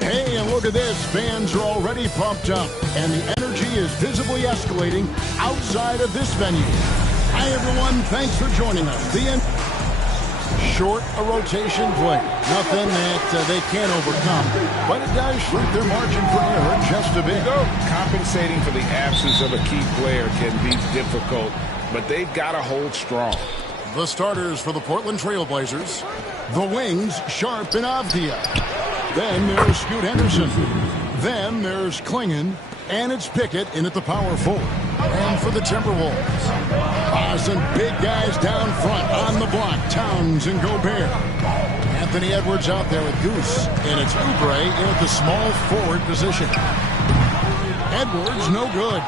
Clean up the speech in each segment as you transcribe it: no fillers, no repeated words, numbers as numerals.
Hey, and look at this. Fans are already pumped up, and the energy is visibly escalating outside of this venue. Hi, everyone. Thanks for joining us. Short a rotation play. Nothing that they can't overcome, but it does shrink their margin for error just a bit. Compensating for the absence of a key player can be difficult, but they've got to hold strong. The starters for the Portland Trail Blazers. The wings, Sharp and Avdia. Then there's Scoot Henderson. Then there's Klingon. And it's Pickett in at the power forward. And for the Timberwolves, some big guys down front on the block. Towns and Gobert. Anthony Edwards out there with Goose. And it's Oubre in at the small forward position. Edwards no good.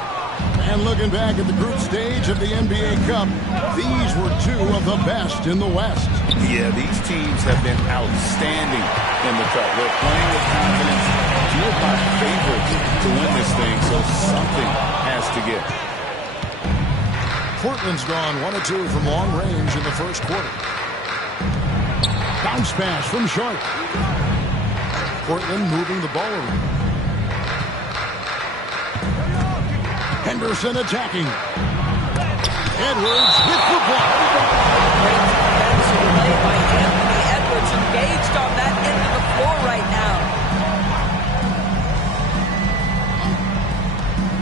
And looking back at the group stage of the NBA Cup, these were two of the best in the West. Yeah, these teams have been outstanding in the Cup. They're playing with confidence. Two of my favorites to win this thing, so something has to give. Portland's gone 1 of 2 from long range in the first quarter. Bounce pass from Sharp. Portland moving the ball around. Henderson attacking. Edwards with the block. Great defensive play by Anthony Edwards, engaged on that end of the floor right now.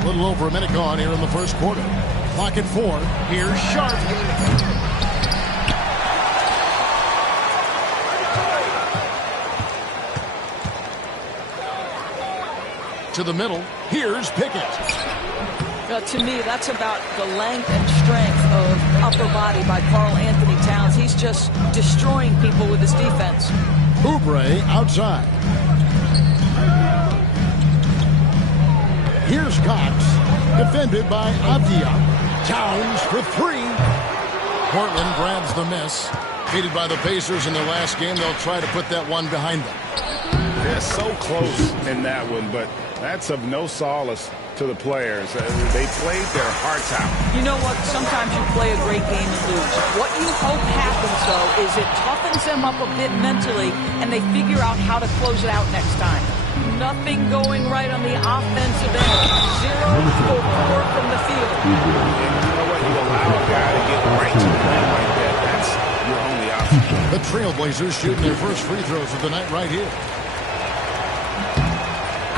A little over a minute gone here in the first quarter. Clock at 4. Here's Sharp. To the middle. Here's Pickett. To me, that's about the length and strength of upper body by Karl Anthony Towns. He's just destroying people with his defense. Oubre outside. Here's Cox, defended by Avdia. Towns for 3. Portland grabs the miss. Defeated by the Pacers in their last game, they'll try to put that one behind them. They're so close in that one, but that's of no solace to the players. They played their hearts out. You know what? Sometimes you play a great game and lose. What you hope happens, though, is it toughens them up a bit mentally, and they figure out how to close it out next time. Nothing going right on the offensive end. 0 for 4 from the field. And you know what? You allow a guy to get right to the rim like that. That's your only option. The Trailblazers shooting their first free throws of the night right here.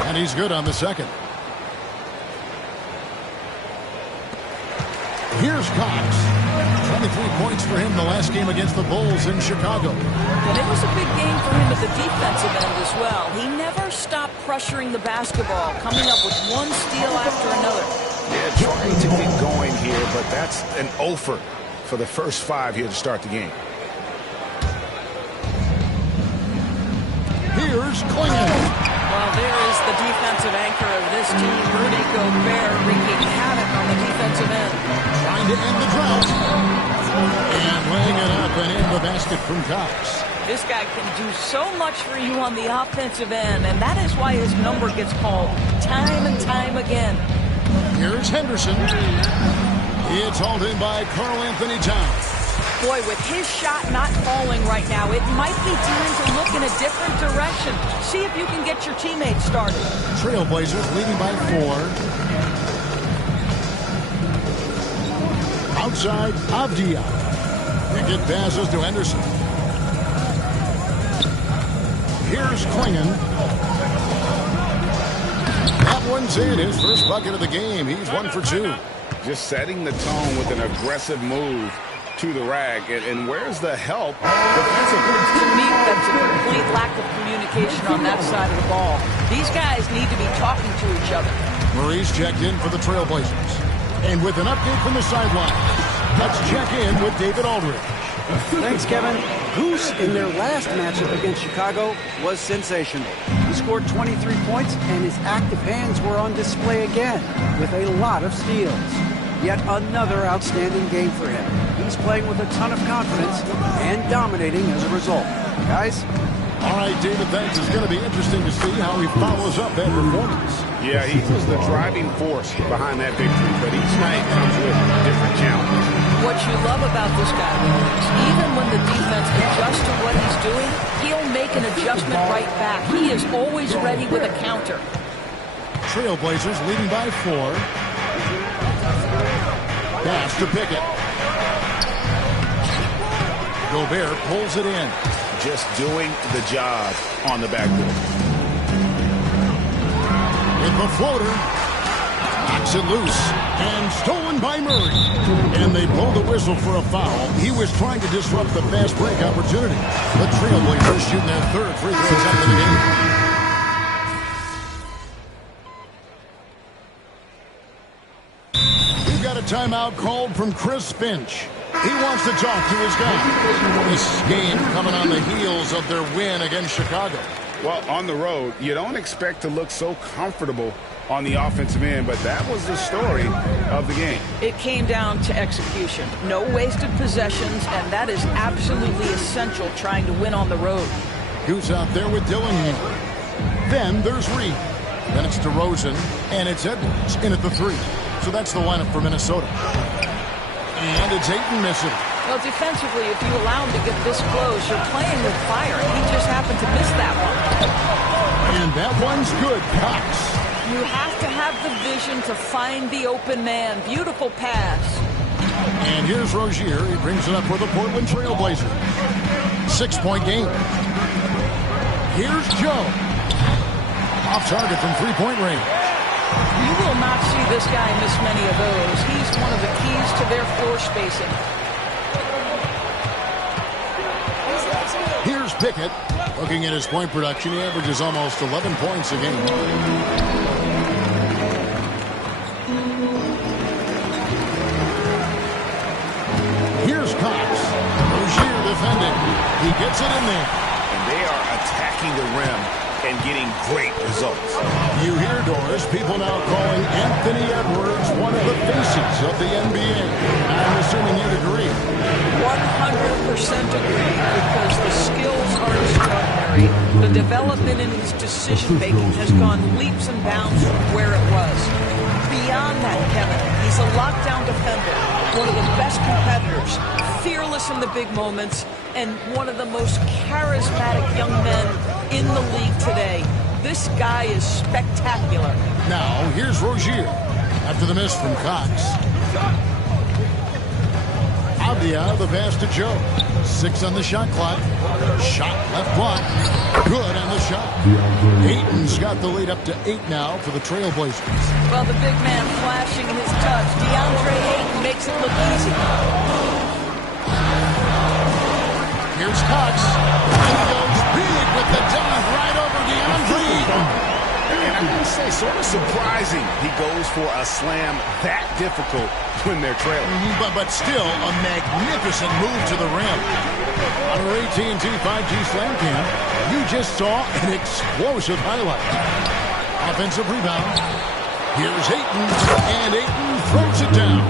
And he's good on the second. Here's Cox. 23 points for him the last game against the Bulls in Chicago. And it was a big game for him at the defensive end as well. He never stopped pressuring the basketball, coming up with one steal after another. Yeah, trying to get going here, but that's an offer for the first 5 here to start the game. Here's Klingon. Well, there is the defensive anchor of this team, Rudy Gobert, wreaking havoc on the defensive end. Trying to end the drought. And laying it up and in the basket from Cox. This guy can do so much for you on the offensive end, and that is why his number gets called time and time again. Here's Henderson. It's hauled in by Karl Anthony Towns. Boy, with his shot not falling right now, it might be time to look in a different direction. See if you can get your teammates started. Trailblazers leading by 4. Outside, Avdia. Pickett passes to Henderson. Here's Klingon. That one's in. His first bucket of the game. He's 1 for 2. Just setting the tone with an aggressive move to the rack. And where's the help defensively? To me, that's a complete lack of communication on that side of the ball. These guys need to be talking to each other. Murray's checked in for the Trailblazers. And with an update from the sideline, let's check in with David Aldridge. Thanks, Kevin. Goose, in their last matchup against Chicago, was sensational. He scored 23 points, and his active hands were on display again, with a lot of steals. Yet another outstanding game for him. He's playing with a ton of confidence and dominating as a result. Guys? All right, David, thanks. It's going to be interesting to see how he follows up that performance. Yeah, he was the driving force behind that victory, but each night comes with different challenges. What you love about this guy, though, is even when the defense adjusts to what he's doing, he'll make an adjustment right back. He is always ready with a counter. Trailblazers leading by 4. Pass to Pickett. Gobert pulls it in. Just doing the job on the backboard. With the floater. Knocks it loose. And stolen by Murray. And they blow the whistle for a foul. He was trying to disrupt the fast break opportunity. The Trailblazers shooting their 3rd free throw attempt of the game. Timeout called from Chris Finch. He wants to talk to his guys. This game coming on the heels of their win against Chicago. Well, on the road, you don't expect to look so comfortable on the offensive end, but that was the story of the game. It came down to execution. No wasted possessions, and that is absolutely essential trying to win on the road. Goose out there with Dillingham. Then there's Reed. Then it's DeRozan, and it's Edwards in at the 3. So that's the lineup for Minnesota. And it's Ayton missing. Well, defensively, if you allow him to get this close, you're playing with fire. He just happened to miss that one. And that one's good, Cox. You have to have the vision to find the open man. Beautiful pass. And here's Rozier. He brings it up for the Portland Trailblazers. 6-point game. Here's Joe. Off target from 3-point range. You will not see this guy miss many of those. He's one of the keys to their floor spacing. Here's Pickett. Looking at his point production, he averages almost 11 points a game. Here's Cox. Rozier defending. He gets it in there. And they are attacking the rim and getting great results. You hear, Doris, people now calling Anthony Edwards one of the faces of the NBA. I'm assuming you'd agree. 100% agree, because the skills are extraordinary. The development in his decision-making has gone leaps and bounds from where it was. Beyond that, Kevin, he's a lockdown defender, one of the best competitors, fearless in the big moments, and one of the most charismatic young men in the league today. This guy is spectacular. Now, here's Rozier after the miss from Cox. Avdia, the pass to Joe. 6 on the shot clock. Shot left block. Good on the shot. Ayton's got the lead up to 8 now for the Trailblazers. Well, the big man flashing his touch. DeAndre Ayton makes it look easy. Here's Cox. And he goes big with the dunk right over DeAndre Ayton. And I'm going to say, sort of surprising he goes for a slam that difficult when they're trailing. But still a magnificent move to the rim. On our AT&T 5G Slam Cam, you just saw an explosive highlight. Offensive rebound. Here's Ayton, and Ayton throws it down.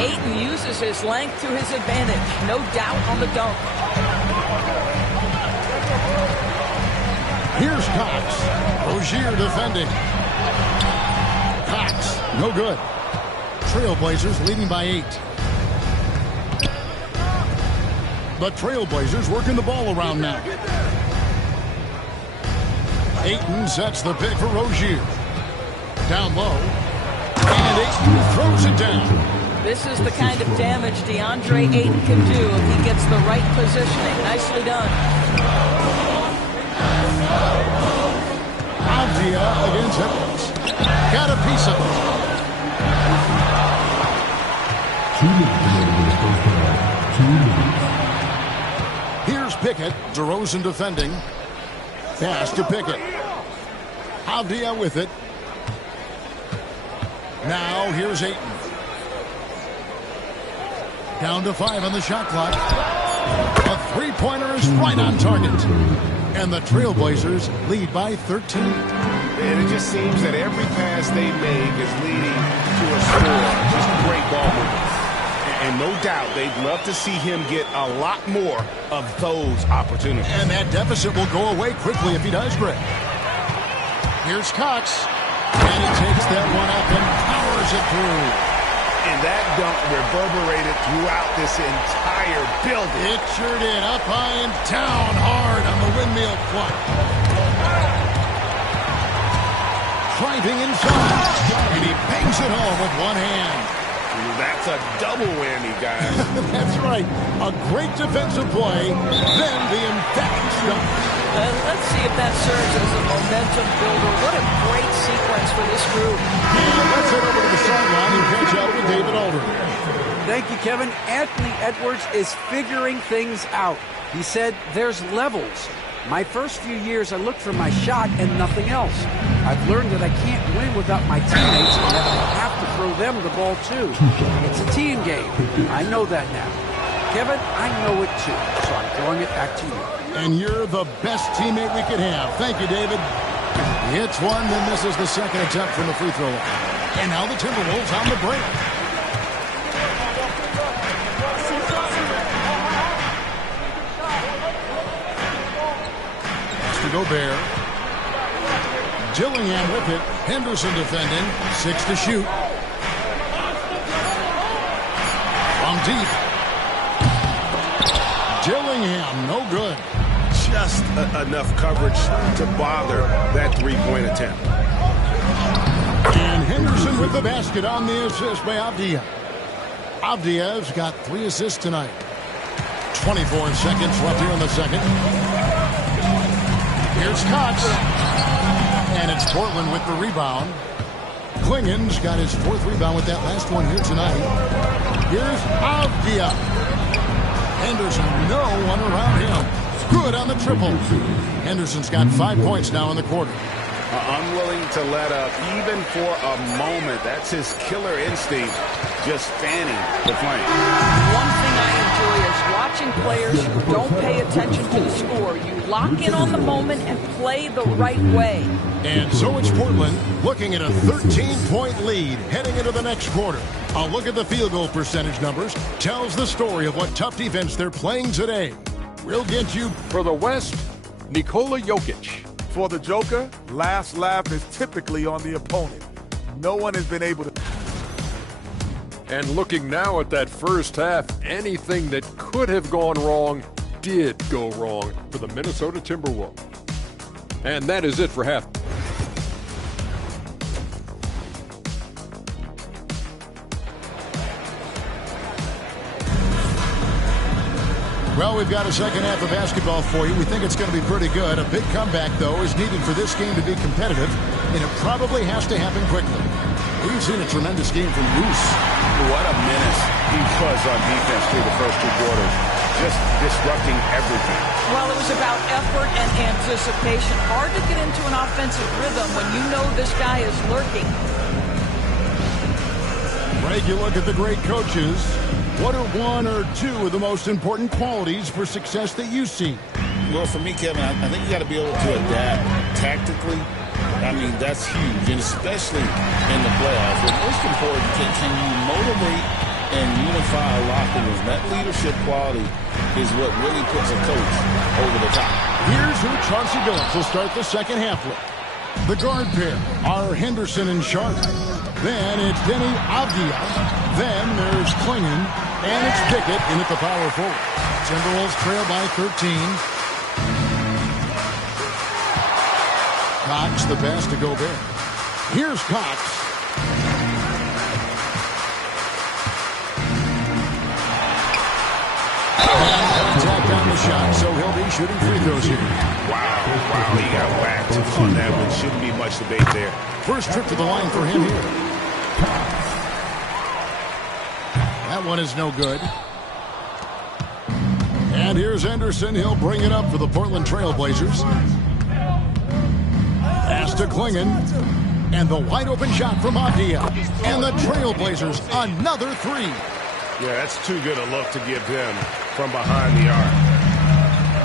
Ayton uses his length to his advantage. No doubt on the dunk. Here's Cox. Rozier defending. Cox, no good. Trailblazers leading by 8. The Trailblazers working the ball around now. Ayton sets the pick for Rozier. Down low. And Ayton throws it down. This is the kind of damage DeAndre Ayton can do if he gets the right positioning. Nicely done. Avdia against Edwards. Got a piece of it. 2 minutes. 2 minutes. Here's Pickett. DeRozan defending. Pass to Pickett. Avdia with it. Now here's Ayton. Down to 5 on the shot clock. A three-pointer is right on target. And the Trailblazers lead by 13. And it just seems that every pass they make is leading to a score. Just great ball movement. And no doubt they'd love to see him get a lot more of those opportunities. And that deficit will go away quickly if he does, Greg. Here's Cox. And he takes that one up and powers it through. And that dunk reverberated throughout this entire building. It sure did. Up high and down hard on the windmill plot. Driving inside. And he bangs it home with one hand. That's a double whammy, guys. That's right. A great defensive play, then the emphatic dunk. Let's see if that serves as a momentum builder. What a great sequence for this group. And let's head over to the sideline and catch up with David Alder. Thank you, Kevin. Anthony Edwards is figuring things out. He said there's levels. My first few years, I looked for my shot and nothing else. I've learned that I can't win without my teammates and that I have to throw them the ball, too. It's a team game. I know that now. Kevin, I know it, too, so I'm throwing it back to you. And you're the best teammate we could have. Thank you, David. He hits one, then misses the second attempt from the free throw line. And now the Timberwolves on the break. Gobert. Dillingham with it. Henderson defending. 6 to shoot. From deep. Dillingham, no good. Just enough coverage to bother that three-point attempt. And Henderson with the basket on the assist by Avdija. Avdija's got 3 assists tonight. 24 seconds left here in the second. Here's Cox. And it's Portland with the rebound. Klingen's got his 4th rebound with that last one here tonight. Here's Avdija. Henderson, no one around him. Good on the triple. Henderson's got 5 points now in the quarter. Unwilling to let up even for a moment. That's his killer instinct, just fanning the flame. One thing I enjoy is watching players who don't pay attention to the score. You lock in on the moment and play the right way. And so it's Portland looking at a 13-point lead heading into the next quarter. A look at the field goal percentage numbers tells the story of what tough defense they're playing today. We'll get you for the West, Nikola Jokic. For the Joker, last laugh is typically on the opponent. No one has been able to. And looking now at that first half, anything that could have gone wrong did go wrong for the Minnesota Timberwolves. And that is it for half. Well, we've got a second half of basketball for you. We think it's going to be pretty good. A big comeback, though, is needed for this game to be competitive, and it probably has to happen quickly. We've seen a tremendous game from Goose. What a menace he was on defense through the first 2 quarters, just disrupting everything. Well, it was about effort and anticipation. Hard to get into an offensive rhythm when you know this guy is lurking. Greg, you look at the great coaches. What are 1 or 2 of the most important qualities for success that you see? Well, for me, Kevin, I think you got to be able to adapt tactically. I mean, that's huge, and especially in the playoffs. But most important, can you motivate and unify a locker room? That leadership quality is what really puts a coach over the top. Here's who Chauncey Billups will start the second half with. The guard pair are Henderson and Sharp. Then it's Denny Avdija. Then there's Klingen. And it's Pickett in at the power forward. Timberwolves trail by 13. Cox the pass to Gobert. Here's Cox. And contact on the shot, so he'll be shooting free throws here. Wow, he got whacked on that one. Shouldn't be much debate there. First trip to the line for him here. That one is no good. And here's Henderson. He'll bring it up for the Portland Trail Blazers. Pass to Klingen. And the wide open shot from Avdija. And the Trail Blazers another 3. Yeah, that's too good a look to give him from behind the arc.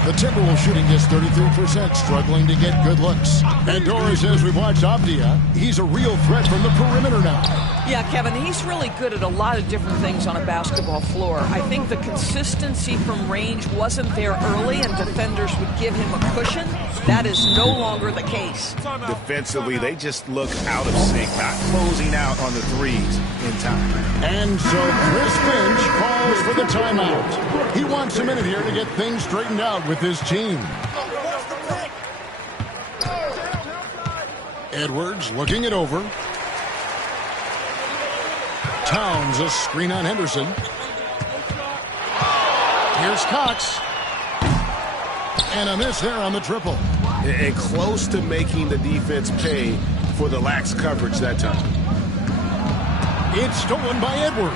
The Timberwolves shooting just 33%, struggling to get good looks. And Dora says we've watched Avdija. He's a real threat from the perimeter now. Yeah, Kevin, he's really good at a lot of different things on a basketball floor. I think the consistency from range wasn't there early, and defenders would give him a cushion. That is no longer the case. Defensively, they just look out of sync, not closing out on the threes in time. And so Chris Finch calls for the timeout. He wants a minute here to get things straightened out with his team. Edwards looking it over. Towns a screen on Henderson. Here's Cox. And a miss there on the triple. And close to making the defense pay for the lax coverage that time. It's stolen by Edwards.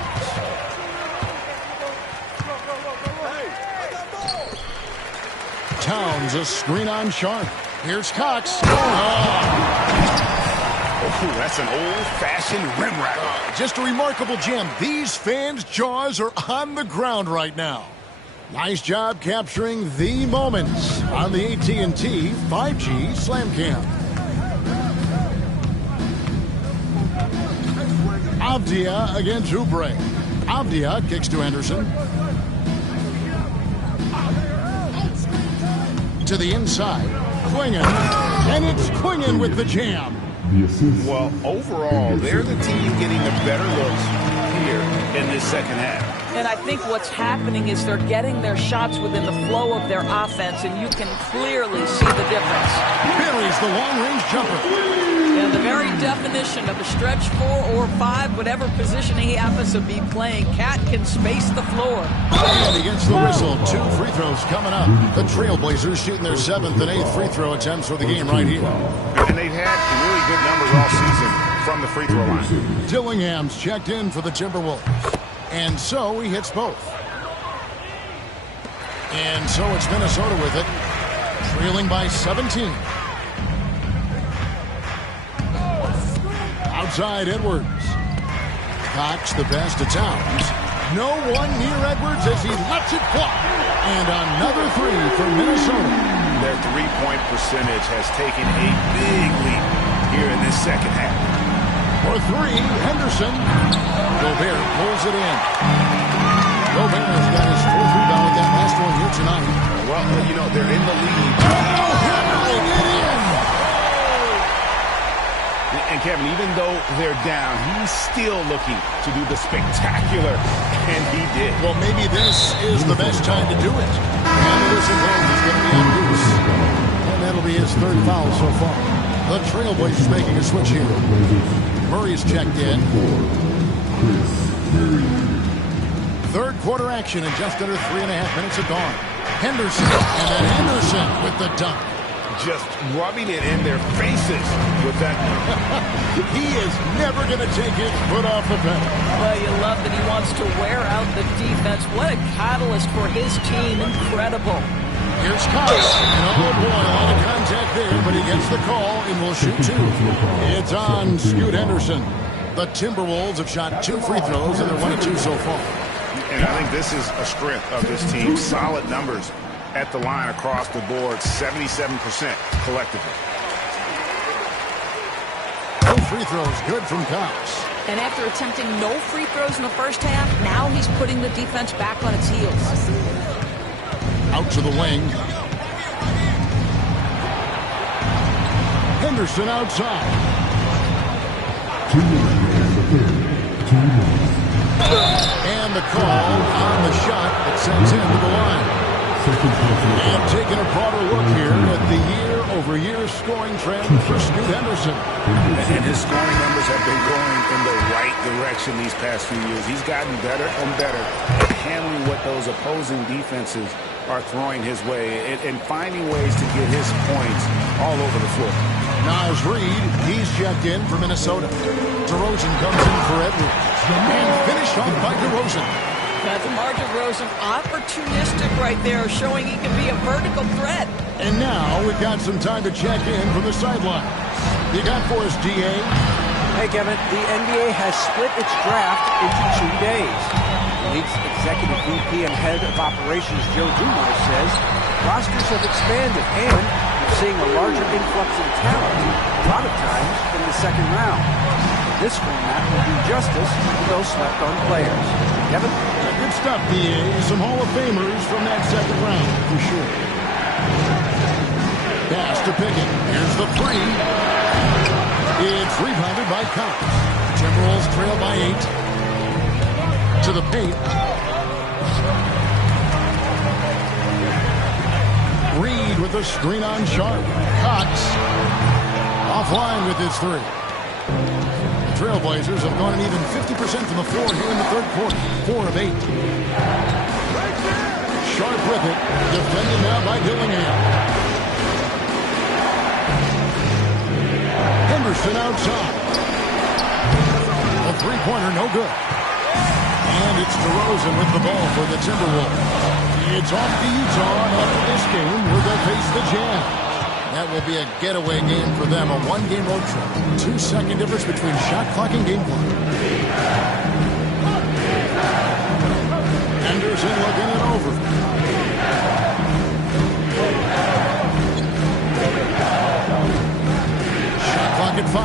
Towns a screen on Sharp. Here's Cox. Oh, that's an old-fashioned rim rack. Just a remarkable gem. These fans' jaws are on the ground right now. Nice job capturing the moments on the AT&T 5G Slam Cam. Avdia against Oubre. Avdia kicks to Henderson. To the inside. Klingon. And it's Klingon with the jam. Well, overall, they're the team getting the better looks here in this second half. And I think what's happening is they're getting their shots within the flow of their offense, and you can clearly see the difference. Buries the long-range jumper. And the very definition of a stretch 4 or 5, whatever position he happens to be playing, Cat can space the floor. And he gets the whistle. 2 free throws coming up. The Trailblazers shooting their 7th and 8th free throw attempts for the game right here. And they've had really good numbers all season from the free throw line. Dillingham's checked in for the Timberwolves. And so he hits both. And so it's Minnesota with it, trailing by 17. Outside Edwards. Cox the pass to Towns. No one near Edwards as he lets it fly. And another 3 for Minnesota. Their three-point percentage has taken a big leap here in this second half. For 3, Henderson. Gobert pulls it in. Gobert has got his 4th rebound with that last one here tonight. Well, you know, they're in the lead. Hammering it in. And Kevin, even though they're down, he's still looking to do the spectacular, and he did. Well, maybe this is the best time to do it. Anderson Rose is going to be on loose. And that'll be his 3rd foul so far. The Trailblazers making a switch here. Murray's checked in. 3rd quarter action in just under 3.5 minutes of gone. Henderson, and then Henderson with the dunk. Just rubbing it in their faces with that. He is never going to take his foot off the pedal. Well, you love that he wants to wear out the defense. What a catalyst for his team. Incredible. Here's Cox. And oh boy, a lot of contact there, but he gets the call and will shoot 2. It's on Scoot Henderson. The Timberwolves have shot 2 free throws, and they're 1 of 2 so far. And I think this is a strength of this team. Solid numbers at the line across the board, 77% collectively. 2 free throws, good from Cox. And after attempting no free throws in the first half, now he's putting the defense back on its heels. Out to the wing. Henderson outside. 2 minutes. And the call on the shot that sends him to the line. And taking a broader look here at the year-over-year scoring trend for Scoot Henderson. And his scoring numbers have been going in the right direction these past few years. He's gotten better and better at handling what those opposing defenses are throwing his way and finding ways to get his points all over the floor. Naz Reid, he's checked in for Minnesota. DeRozan comes in for Edwards. And finished off by DeRozan. DeMar DeRozan, opportunistic right there, showing he can be a vertical threat. And now we've got some time to check in from the sideline. You got for us, D.A.? Hey, Kevin, the NBA has split its draft into 2 days. The league's executive VP and head of operations, Joe Dumars, says rosters have expanded and we're seeing a larger influx of talent, a lot of times in the second round. This format will do justice to those slept-on players. Kevin? Good stuff, DA. Some Hall of Famers from that second round, for sure. Pass to Pickett. Here's the three. It's rebounded by Cox. Timberwolves trail by 8. To the paint. Reed with a screen on Sharp. Cox offline with his three. The Trailblazers have gone an even 50% from the floor here in the third quarter. 4 of 8. Sharp with it. Defended now by Dillingham. Henderson outside. A three-pointer, no good. And it's DeRozan with the ball for the Timberwolves. It's off to Utah after this game where they'll face the Jazz. That will be a getaway game for them, a one-game road trip. 2-second difference between shot clock and game clock. Henderson looking it over. Shot clock at 5.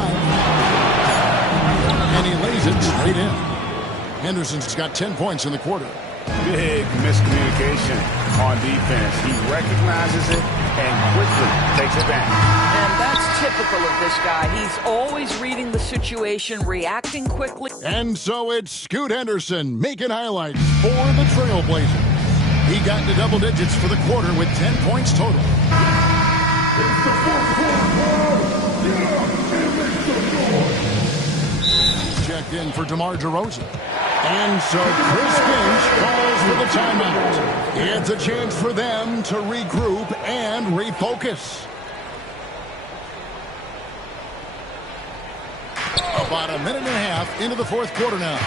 And he lays it straight in. Henderson's got 10 points in the quarter. Big miscommunication on defense. He recognizes it and quickly takes it back. And that's typical of this guy. He's always reading the situation, reacting quickly. And so it's Scoot Henderson making highlights for the Trailblazers. He got into double digits for the quarter with 10 points total. Checked in for DeMar DeRozan. And so Chris Finch calls for the timeout. It's a chance for them to regroup and refocus. About a minute and a half into the fourth quarter now.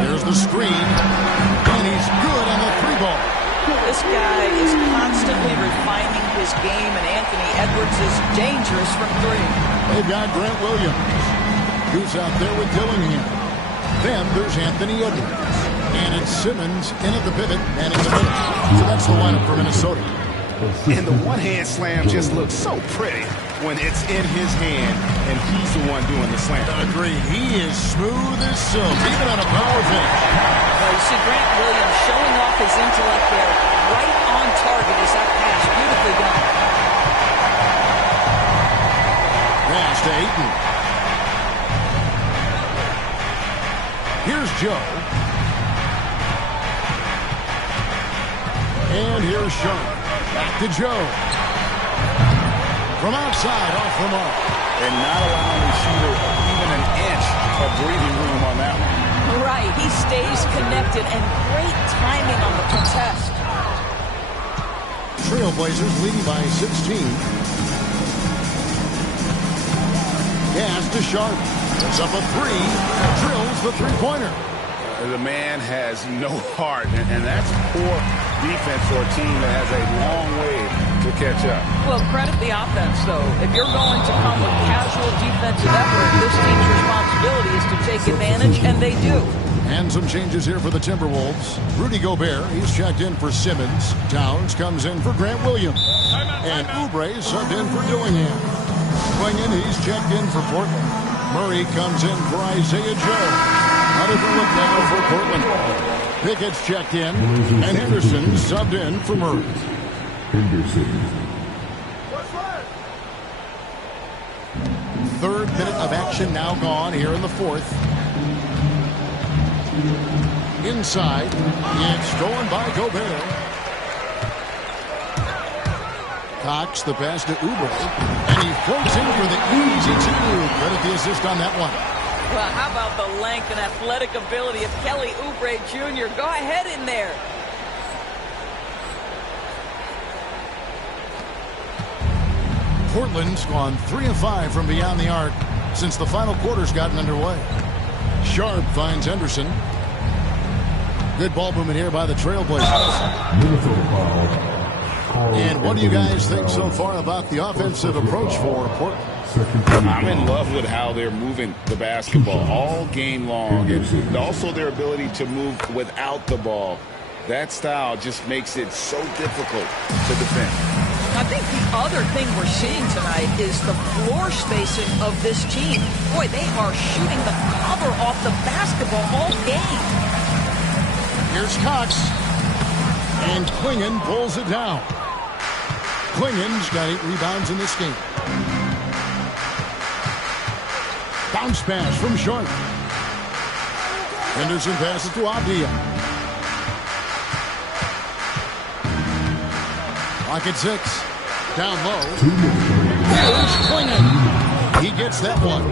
There's the screen. And he's good on the three ball. This guy is constantly refining his game, and Anthony Edwards is dangerous from three. They've got Grant Williams. Who's out there with Dillingham. Then there's Anthony Edwards. And it's Simmons in at the pivot and in the middle. So that's the lineup for Minnesota. And the one-hand slam just looks so pretty when it's in his hand and he's the one doing the slam. Agreed. He is smooth as silk, even on a power finish. Well, you see Grant Williams showing off his intellect there. Right on target is that pass. Beautifully done. Pass to Ayton. Here's Joe. And here's Sharp. Back to Joe. From outside, off the mark. And not allowing the shooter even an inch of breathing room on that one. Right, he stays connected, and great timing on the contest. Trailblazers leading by 16. Pass to Sharp. Puts up a three. Drills the three-pointer. The man has no heart, and that's poor defense for a team that has a long way to catch up. Well, credit the offense, though. If you're going to come with casual defensive effort, this team's responsibility is to take advantage, and they do. And some changes here for the Timberwolves. Rudy Gobert, he's checked in for Simmons. Towns comes in for Grant Williams. And Oubre subbed in for Dillingham. Clingan, he's checked in for Portland. Murray comes in for Isaiah Joe. How does it look now for Portland? Pickett's checked in, and Henderson subbed in for Murray. Henderson. Third minute of action now gone here in the fourth. Inside, it's stolen by Gobert. Cox, the pass to Oubre, and he floats in for the easy two. Credit the assist on that one. Well, how about the length and athletic ability of Kelly Oubre Jr.? Go ahead in there. Portland's gone 3 of 5 from beyond the arc since the final quarter's gotten underway. Sharp finds Henderson. Good ball movement here by the Trailblazers. Minnesota foul. And what do you guys think so far about the offensive approach for Portland? I'm in love with how they're moving the basketball all game long, and also their ability to move without the ball. That style just makes it so difficult to defend. I think the other thing we're seeing tonight is the floor spacing of this team. Boy, they are shooting the cover off the basketball all game. Here's Cox. And Klingon pulls it down. Klingon's got 8 rebounds in this game. Bounce pass from Sharp. Henderson passes to Avdia. Lock at 6. Down low. Here's Klingon. He gets that one.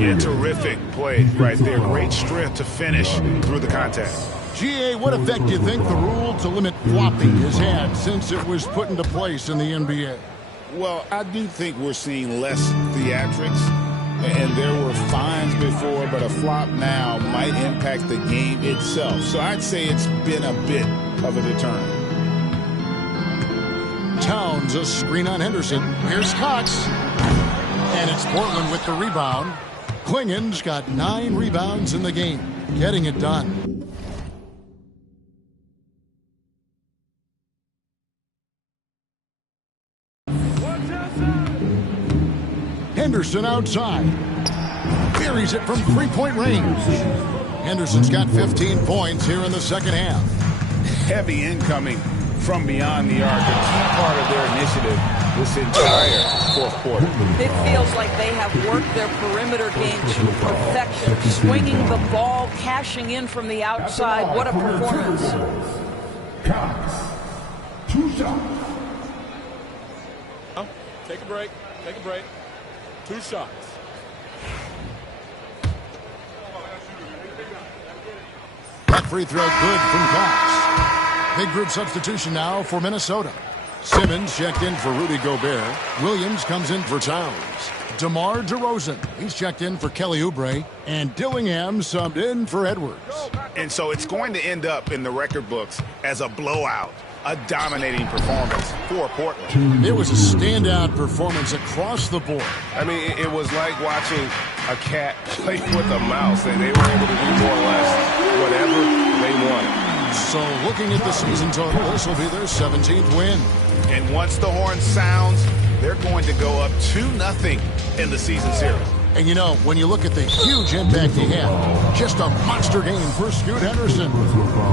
Yeah, terrific play right there. Great strength to finish through the contact. GA, what effect do you think the rule to limit flopping has had since it was put into place in the NBA? Well, I do think we're seeing less theatrics, and there were fines before, but a flop now might impact the game itself. So I'd say it's been a bit of a deterrent. Towns a screen on Henderson. Here's Cox. And it's Portland with the rebound. Klingon's got 9 rebounds in the game. Getting it done. Henderson outside. Buries it from 3-point range. Henderson's got 15 points here in the second half. Heavy incoming from beyond the arc. A key part of their initiative this entire fourth quarter. It feels like they have worked their perimeter game to perfection. Swinging the ball, cashing in from the outside. What a performance. Cox. 2 shots. Take a break. Take a break. 2 shots. That free throw good from Cox. Big group substitution now for Minnesota. Simmons checked in for Rudy Gobert. Williams comes in for Towns. DeMar DeRozan, he's checked in for Kelly Oubre. And Dillingham subbed in for Edwards. And so it's going to end up in the record books as a blowout. A dominating performance for Portland. It was a standout performance across the board. I mean, it was like watching a cat play with a mouse, and they were able to do more or less whatever they wanted. So looking at the season total, this will be their 17th win. And once the horn sounds, they're going to go up 2-0 in the season series. And you know, when you look at the huge impact he had, just a monster game for Scoot Henderson.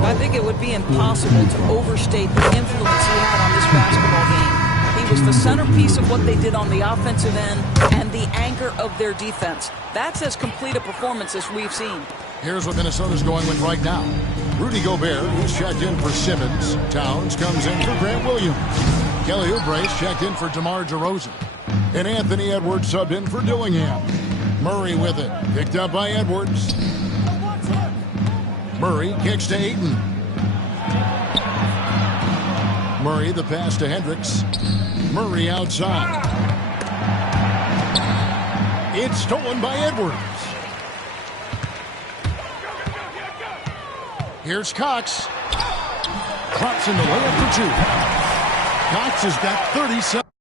I think it would be impossible to overstate the influence he had on this basketball game. He was the centerpiece of what they did on the offensive end and the anchor of their defense. That's as complete a performance as we've seen. Here's what Minnesota's going with right now. Rudy Gobert, who's checked in for Simmons. Towns comes in for Grant Williams. Kelly Oubre's checked in for DeMar DeRozan. And Anthony Edwards subbed in for Dillingham. Murray with it. Picked up by Edwards. Murray kicks to Ayton. Murray the pass to Hendricks. Murray outside. It's stolen by Edwards. Here's Cox. Drops in the layup for 2. Cox has got 37.